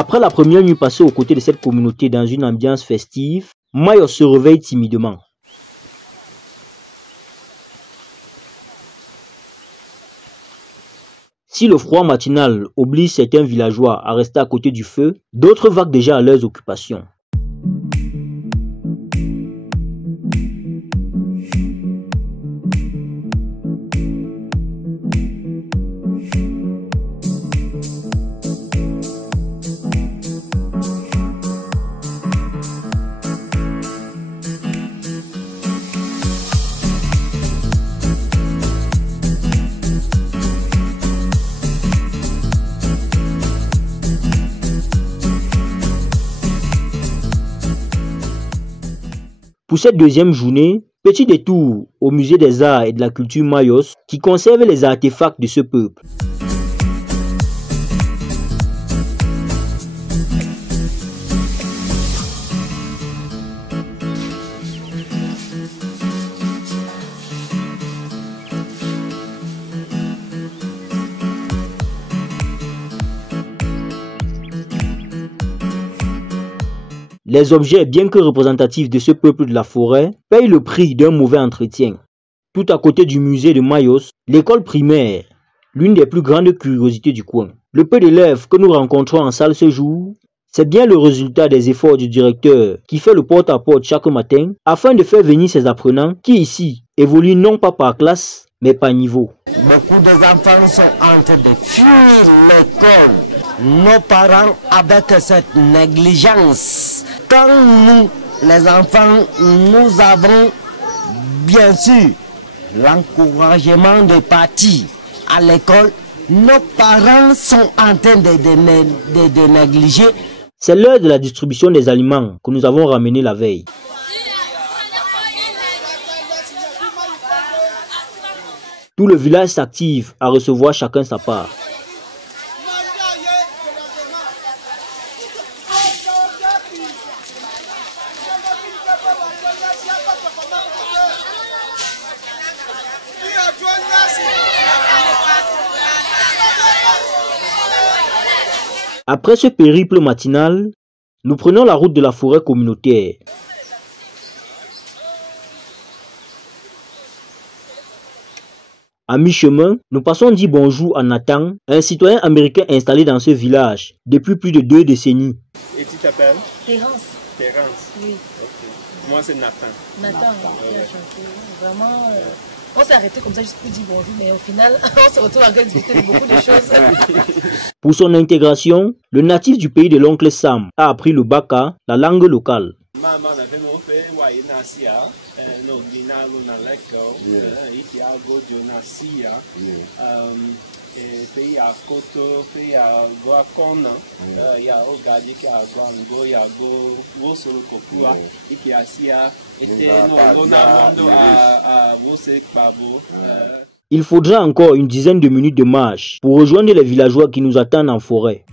Après la première nuit passée aux côtés de cette communauté dans une ambiance festive, Mayos se réveille timidement. Si le froid matinal oblige certains villageois à rester à côté du feu, d'autres vaquent déjà à leurs occupations. Pour cette deuxième journée, petit détour au musée des arts et de la culture Mayos qui conserve les artefacts de ce peuple. Les objets, bien que représentatifs de ce peuple de la forêt, payent le prix d'un mauvais entretien. Tout à côté du musée de Mayos, l'école primaire, l'une des plus grandes curiosités du coin. Le peu d'élèves que nous rencontrons en salle ce jour, c'est bien le résultat des efforts du directeur qui fait le porte-à-porte chaque matin afin de faire venir ses apprenants qui ici évoluent non pas par classe, mais par niveau. Beaucoup d'enfants sont en train de fuir l'école. Nos parents, avec cette négligence, quand nous, les enfants, nous avons bien sûr l'encouragement de partir à l'école, nos parents sont en train de négliger. C'est l'heure de la distribution des aliments que nous avons ramenés la veille. Tout le village s'active à recevoir chacun sa part. Après ce périple matinal, nous prenons la route de la forêt communautaire. À mi-chemin, nous passons dire bonjour à Nathan, un citoyen américain installé dans ce village depuis plus de 2 décennies. Et tu t'appelles? Terence. Terence. Oui. Okay. Moi c'est Nathan. Nathan, vraiment, on s'est arrêté comme ça juste pour dire bonjour, mais au final, on se retrouve en train de discuter de beaucoup de choses. Pour son intégration, le natif du pays de l'oncle Sam a appris le baka, la langue locale. Il faudra encore une dizaine de minutes de marche pour rejoindre les villageois qui nous attendent en forêt.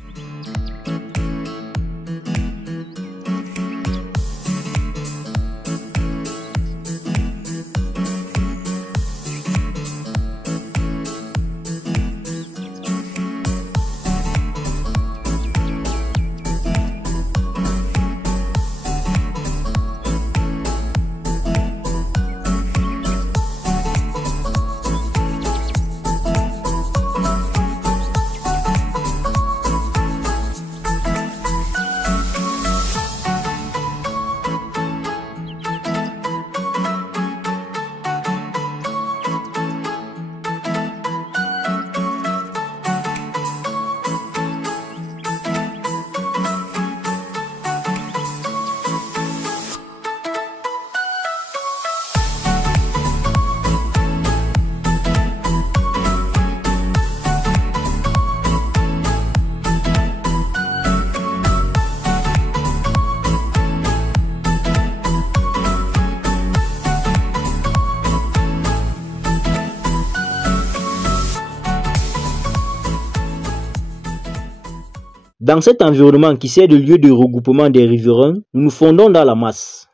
Dans cet environnement qui sert de lieu de regroupement des riverains, nous nous fondons dans la masse.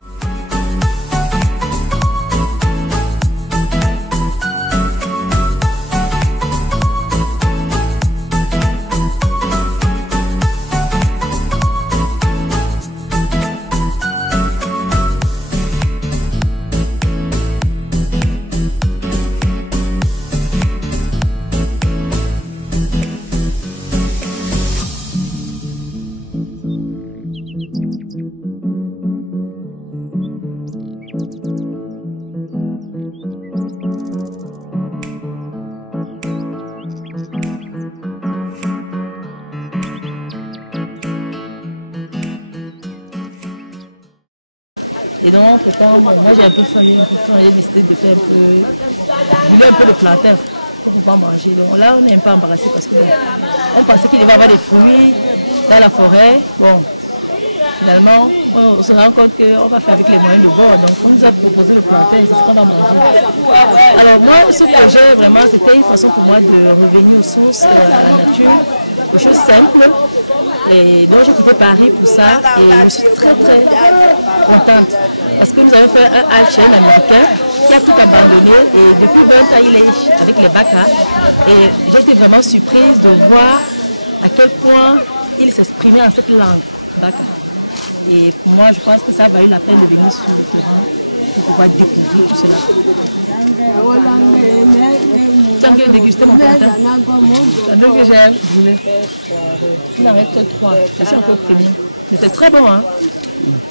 donc, pourtant, bon, moi j'ai un peu faim, j'ai décidé de faire un peu de plantain pour pouvoir manger. Donc là, on est un peu embarrassé parce qu'on pensait qu'il va y avoir des fruits dans la forêt. Bon, finalement, on se rend compte qu'on va faire avec les moyens de bord. Donc, on nous a proposé le plantain, c'est ce qu'on va manger. Alors, moi, ce projet, vraiment, c'était une façon pour moi de revenir aux sources, à la nature, aux choses simples. Et donc, j'ai quitté Paris pour ça. Et je suis très, très contente. Parce que nous avons fait un HM américain qui a tout abandonné. Et depuis 20 ans, il est avec les Baka. Et j'ai été vraiment surprise de voir à quel point il s'exprimait en cette langue. Baka. Et pour moi, je pense que ça valait la peine de venir sur le terrain pour pouvoir découvrir tout cela. Tu as envie de déguster mon plantain? Donc que j'aime. Il en reste 3. Je suis encore premier. Mais c'est très bon, hein?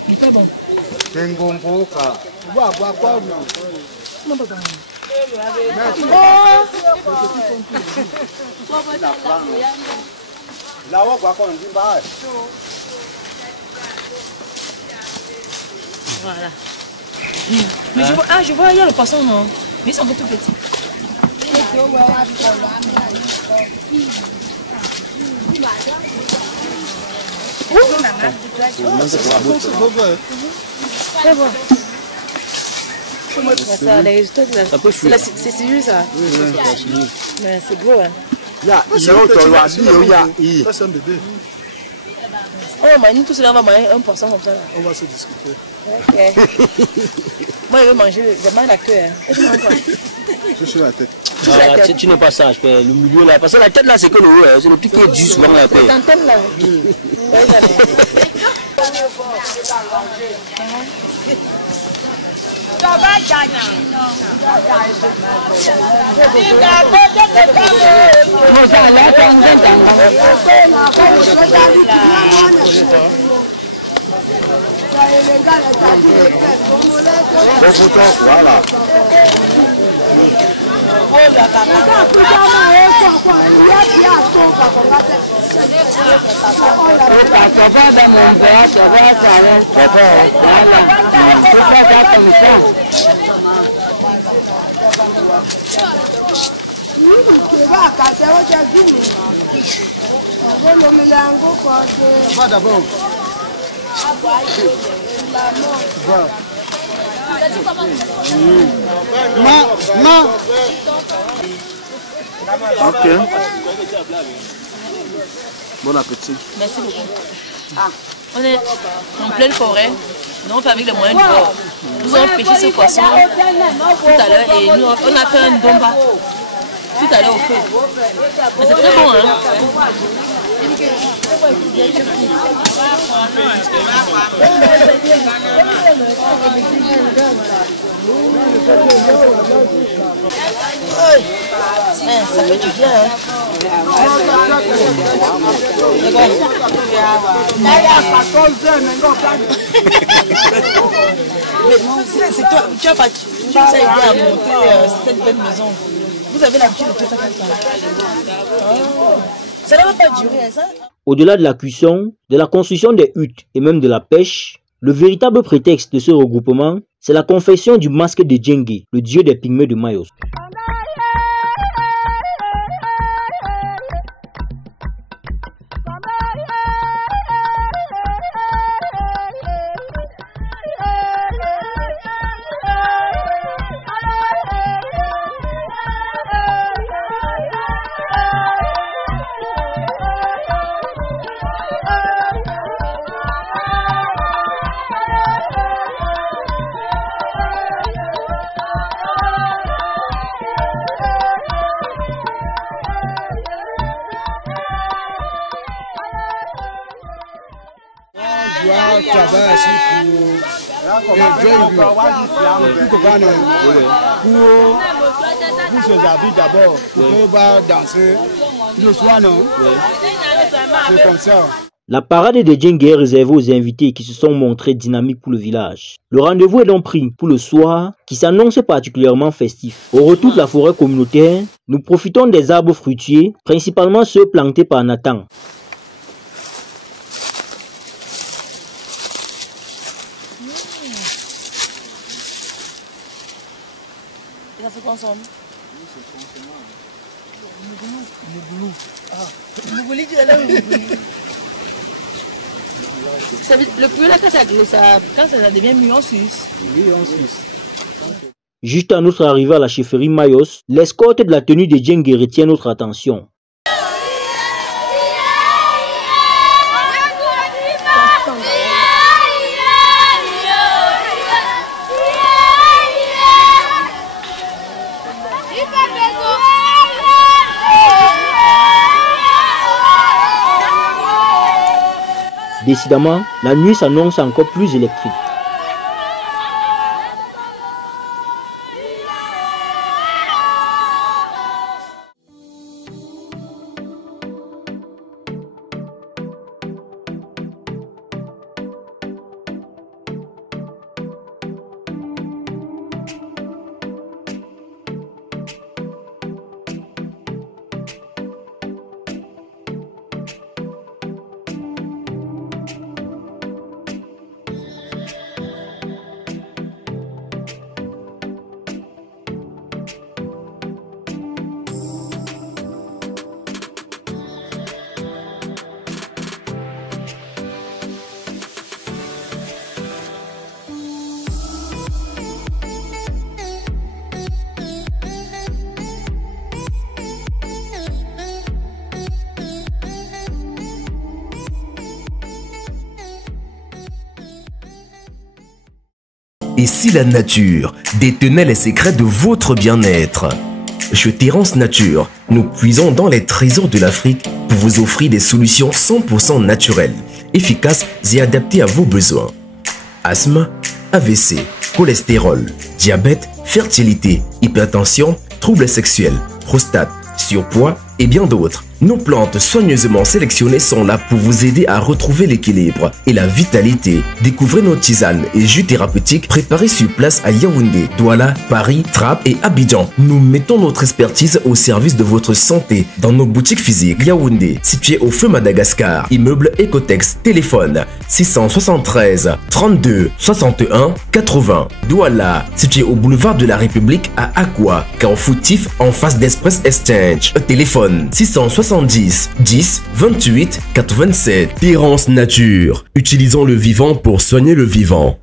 Il est très bon. Voilà. Mais je vois, il y a le poisson, non? Mais ils sont beaucoup petits. C'est bon. Ça, les résultats de la... C'est sérieux, ça? Oui, mais c'est beau, hein? C'est un bébé. On va manger tout cela, on va manger un poisson comme ça là. On va se discuter. Ok. Moi je vais manger, je mange la queue. Hein. Je suis la tête. Tu n'es pas sage, le milieu là. Parce que la tête là c'est que c'est le truc qui est dur souvent la paix. T'entends là? Voilà. Va d'abord. Ok. Bon appétit. Merci beaucoup. On est en pleine forêt, nous on fait avec les moyens du bord. Nous avons pêché ce poisson tout à l'heure et nous, on a fait un domba tout à l'heure au feu. Mais c'est très bon, hein? Ça fait du bien, hein? C'est toi, tu as aidé à monter cette belle maison. Vous avez l'habitude de tout ça comme ça. Ça ne va pas durer, ça? Au-delà de la cuisson, de la construction des huttes et même de la pêche, le véritable prétexte de ce regroupement, c'est la confession du masque de Djengue, le dieu des pygmées de Mayos. Travaille ici pour ses habits d'abord, pour pouvoir danser le soir, non? C'est comme ça. La parade de Djengue est réservée aux invités qui se sont montrés dynamiques pour le village. Le rendez-vous est donc pris pour le soir qui s'annonce particulièrement festif. Au retour de la forêt communautaire, nous profitons des arbres fruitiers, principalement ceux plantés par Nathan. consomme? Mougouli, tu es là, Mougouli. Le fruit là, quand ça devient mûr en Suisse. Oui, en Suisse. Juste à notre arrivée à la chefferie Mayos, l'escorte de la tenue de Djengue retient notre attention. Décidément, la nuit s'annonce encore plus électrique. Et si la nature détenait les secrets de votre bien-être? Chez Terrance Nature, nous puisons dans les trésors de l'Afrique pour vous offrir des solutions 100% naturelles, efficaces et adaptées à vos besoins. Asthme, AVC, cholestérol, diabète, fertilité, hypertension, troubles sexuels, prostate, surpoids et bien d'autres. Nos plantes soigneusement sélectionnées sont là pour vous aider à retrouver l'équilibre et la vitalité. Découvrez nos tisanes et jus thérapeutiques préparés sur place à Yaoundé, Douala, Paris, Trappes et Abidjan. Nous mettons notre expertise au service de votre santé dans nos boutiques physiques Yaoundé, situées au feu Madagascar, immeuble Ecotex, téléphone 673 32 61 80. Douala, situé au boulevard de la République à Aqua, Carrefour Tif en face d'Express Exchange. Téléphone 670 10 28 87. Terrance Nature. Utilisons le vivant pour soigner le vivant.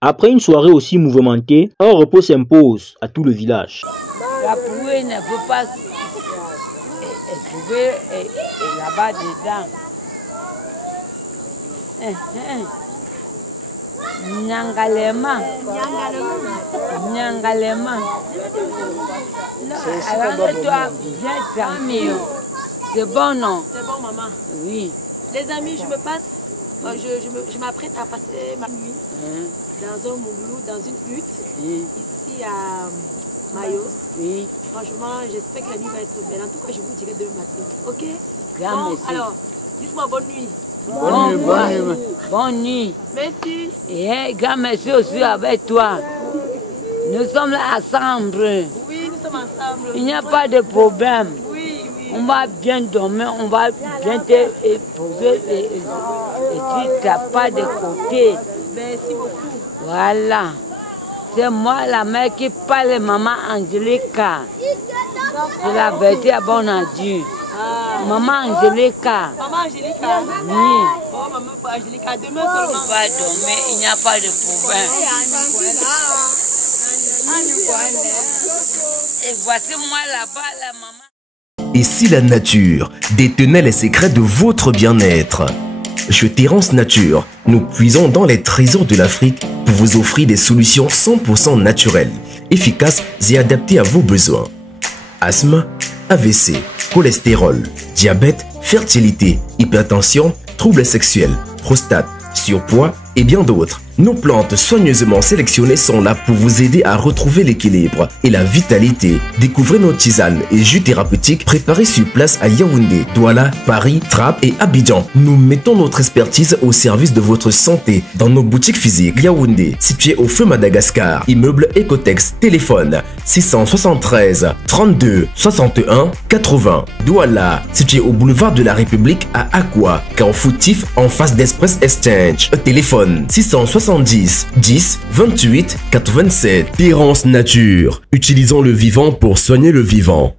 Après une soirée aussi mouvementée, un repos s'impose à tout le village. La poupée ne peut pas trouver là-bas dedans. Nyangalema. Nyangalema. Alors toi, viens tranquille. C'est bon, non? C'est bon, maman. Oui. Les amis, je me passe. Je m'apprête à passer ma nuit dans un mouglou, dans une hutte, ici à Mayos. Oui. Franchement, j'espère que la nuit va être belle. En tout cas, je vous dirai demain matin. Ok? Bon, alors, dites-moi bonne nuit. Bonne nuit. Merci. Et grand merci aussi avec toi. Nous sommes là ensemble. Oui, nous sommes ensemble. Il n'y a pas de problème. Oui. On va bien dormir, on va bien te poser et tu n'as pas de côté. Merci beaucoup. Voilà. C'est moi la mère qui parle, maman Angelica. C'est la vérité à bon Dieu. Maman Angelica. Maman Angelica? Oui. Oh, maman Angelica, demain seulement. On va dormir, il n'y a pas de problème. Et voici moi là-bas, la maman. Et si la nature détenait les secrets de votre bien-être? Chez Terrance Nature, nous puisons dans les trésors de l'Afrique pour vous offrir des solutions 100% naturelles, efficaces et adaptées à vos besoins. Asthme, AVC, cholestérol, diabète, fertilité, hypertension, troubles sexuels, prostate, surpoids et bien d'autres. Nos plantes soigneusement sélectionnées sont là pour vous aider à retrouver l'équilibre et la vitalité. Découvrez nos tisanes et jus thérapeutiques préparés sur place à Yaoundé, Douala, Paris, Trappes et Abidjan. Nous mettons notre expertise au service de votre santé dans nos boutiques physiques Yaoundé, situées au feu Madagascar, immeuble Ecotex, téléphone 673 32 61 80. Douala, situé au boulevard de la République à Aqua, Carrefour Tif en face d'Express Exchange. Téléphone 670 10 28 87. Terrance Nature. Utilisons le vivant pour soigner le vivant.